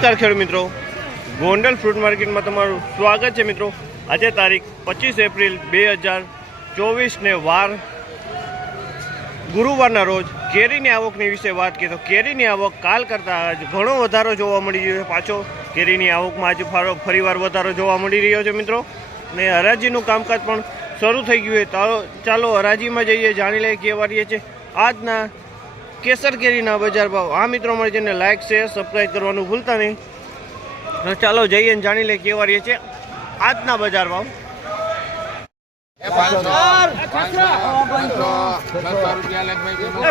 નમસ્કાર ખેડૂત મિત્રો. ગોંડલ ફ્રૂટ માર્કેટમાં તમારું સ્વાગત છે મિત્રો. આજે તારીખ પચીસ એપ્રિલ બે હજાર ચોવીસને વાર ગુરુવારના રોજ કેરીની આવકની વિશે વાત કરીએ તો કેરીની આવક કાલ કરતાં આજ ઘણો વધારો જોવા મળી રહ્યો છે. પાછો કેરીની આવકમાં આજે ફરો ફરીવાર વધારો જોવા મળી રહ્યો છે મિત્રો. અને હરાજીનું કામકાજ પણ શરૂ થઈ ગયું છે. ચાલો ચાલો હરાજીમાં જઈએ, જાણી લઈએ કેવા રહીએ છે આજના કેસર કેરીના બજાર ભાવ. આ મિત્રો મળી જઈને લાઇક શેર સબસ્ક્રાઈબ કરવાનું ભૂલતા નહીં. ચાલો જઈએ અને જાણી લઈએ કેવા રહીએ છે આજના બજાર ભાવ.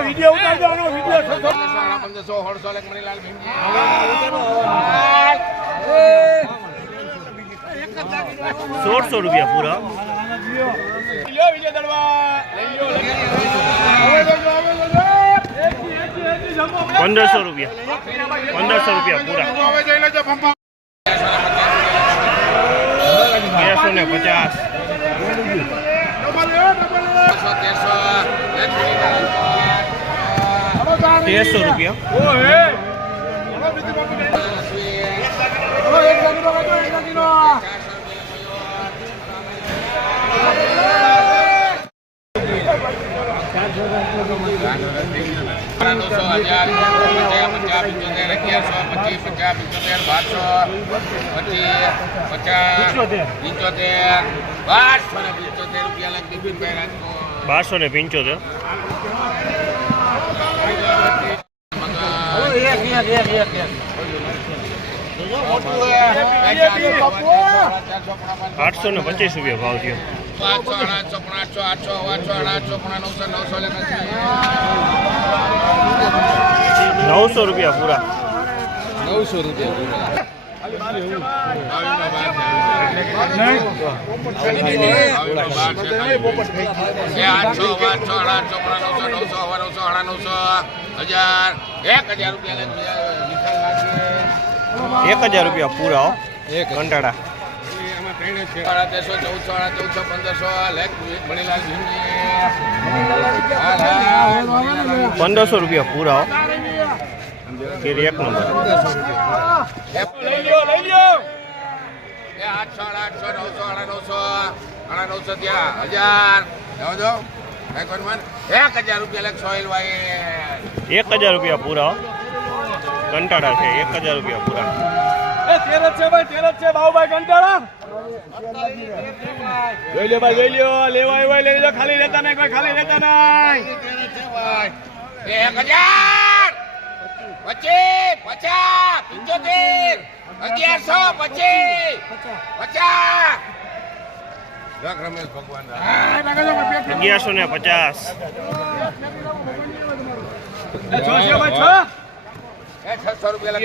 વીડિયો ઉતારી દેવાનો વીડિયો સોળસો રૂપિયા પૂરા. વીડિયો દળવા પંદરસો રૂપિયા. પંદરસો રૂપિયા પૂરા. તેરસો ને પચાસ. તેરસો રૂપિયા. બારસો ને પંચોતેર આઠસો ને પચીસ રૂપિયા ભાવ થયો આઠસો આઠસો પણ આઠસો આઠસો આઠસો આઠસો પણ નવસો નવસો નવસો રૂપિયા પૂરા નવસો રૂપિયા હજાર એક હજાર રૂપિયા એક હજાર. રૂપિયા પૂરા એક કંટાળા. સાડા તેરસો ચૌદસો સાડા ચૌદસો પંદરસો લેખ પંદરસો રૂપિયા પૂરા કેરી એક નંબર. લઈ લ્યો લઈ લ્યો. એ આઠસો આઠસો નવસો સાડા નવસો સાડા નવસો ત્યાં. હજાર. જાઓ જો કઈ કોઈ મન એક હજાર રૂપિયા લેખ સોઈલ ભાઈ એક હજાર રૂપિયા પૂરા હો. કંટાળા છે એક હજાર રૂપિયા પૂરા. એ તેર છે ભાઈ તેર જ છે બાબુભાઈ કંટાળા. લઈ લ્યો ભાઈ લઈ લ્યો. લેવા આવ્યા લઈ લો ખાલી લેતા નહીં કોઈ ખાલી લેતા નહીં. એક હજાર. પચીસ પચાસ પંચોતેર અગિયારસો પચીસ પચાસ. અગિયારસો ને પચાસ. છસો રૂપિયા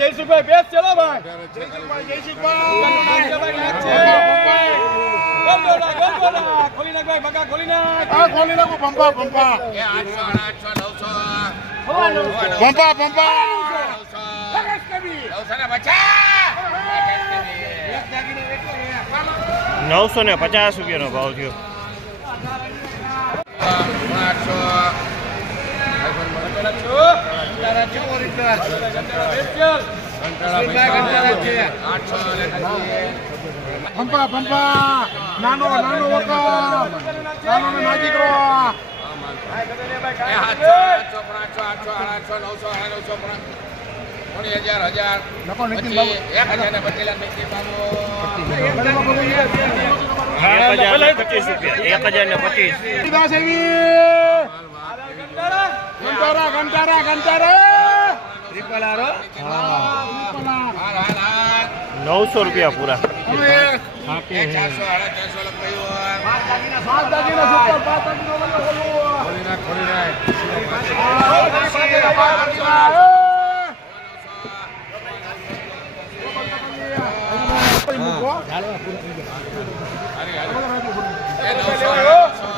જયસુખભાઈ બેસ ચલો ભાઈ. નામ છે ભાઈ, નામ છે. ગંગોડા, ગંગોડા. ખોલી નાખ ભાઈ બકા ખોલી નાખ એ આઠસો આઠસો નવસો પંપા પંપા નવસો ને પચાસ નવસો ને પચાસ રૂપિયાનો ભાવ થયો. આઠસો પંપા પંપા નાનો નાનો વકા નાનો ને પણ ત્રણ હજાર હજાર. પછી એક હજાર ને પચીસ એક હજાર ને પચીસ. ને પચીસ. ઘંટારા ઘંટારા ઘંટારા ત્રિપલ હાલ હાલ નવસો રૂપિયા પૂરા. એ ચારસો સાડા ચારસો લખ ગયું પાંચ દાગીના સુપર પાંચ દાગીના ખોલી નાખ ખોલી નાખ એ નવસો નવસો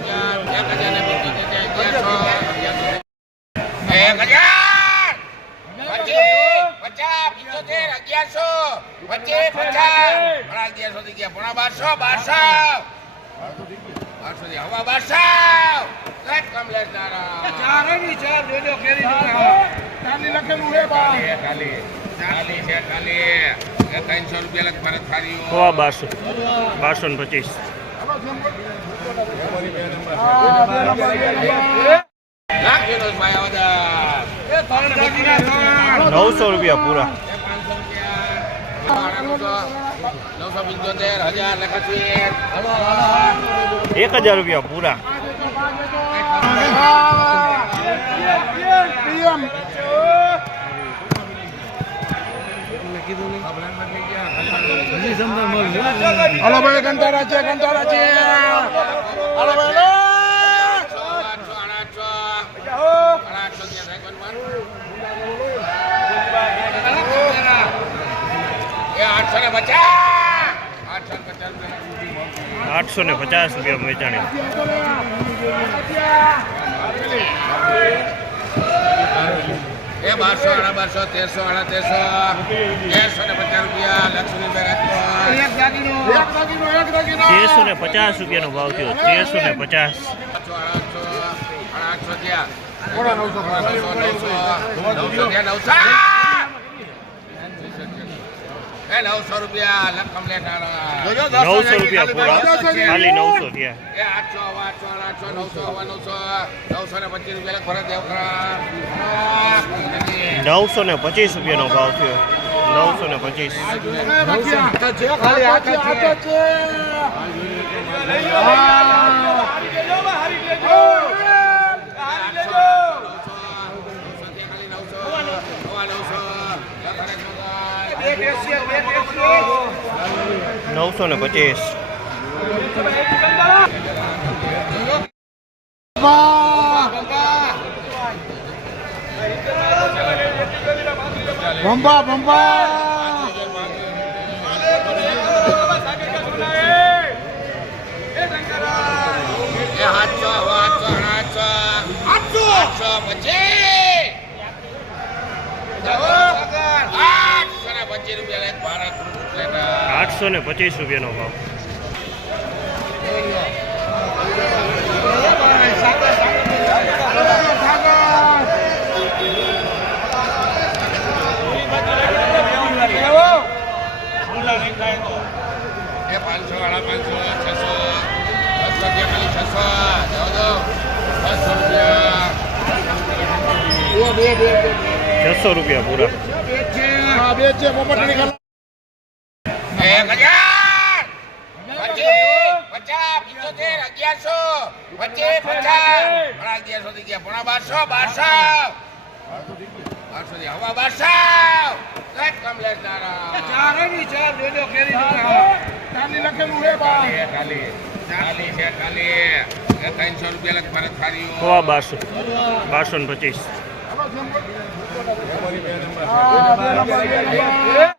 હજાર એક હજાર ને પચીસ અગિયારસો એક હજાર પચીસ પચાસ પંચોતેર અગિયારસો પચીસ પચાસ પોણા અગિયારસો બારસો કમલેશ ચાર જોજો ચાલી લખેલું હે બા છે ત્રણસો રૂપિયા લખ ભરત ને પચીસ. નવસો રૂપિયા પૂરા એ પાંચસો રૂપિયા નવસો નવસો પંચોતેર હજાર લખાશી એક હજાર રૂપિયા પૂરા. હલો ભાઈ કંટારા છે કંટારા છે. હલો ભાઈ આઠસો ને પચાસ આઠસો ને પચાસ રૂપિયા આઠસો ને પચાસ રૂપિયા વેચાણી. એ બારસો આડા બારસો તેરસો આડા તેરસો તેરસો ને પચાસ રૂપિયા લક્ષ્મી તેરસો ને પચાસ રૂપિયાનો ભાવ થયો તેરસો ને પચાસ. આઠસો ત્યાં નવસો નવસો નવસો. નવસો એ નવસો રૂપિયા લખમ લેટાડા નવસો રૂપિયા પૂરા. ખાલી નવસો થયા એ આઠસો આઠસો આઠસો નવસો નવસો નવસો ને પચીસ રૂપિયા લખ ભરત નવસો ને પચીસ રૂપિયાનો ભાવ થયો. નવસો ને પચીસ. ખાલી નવસો ને પચીસ બંબા બંબા એ આઠસો હવા આઠસો આઠસો આઠસો આઠસો પચીસ આઠસો ને પચીસ રૂપિયા લખ ભારત લેટા આઠસો ને પચીસ રૂપિયાનો ભાવ. એ પાંચસો વાળા પાંચસો છસો ત્યાં ખાલી છસો. છસો રૂપિયા પૂરા. બે છે પોપટની સવા બારસો. બારસો ને પચીસ. やばいやばいやばいやばいやばいやばいやばいやばいやばいやばいやばい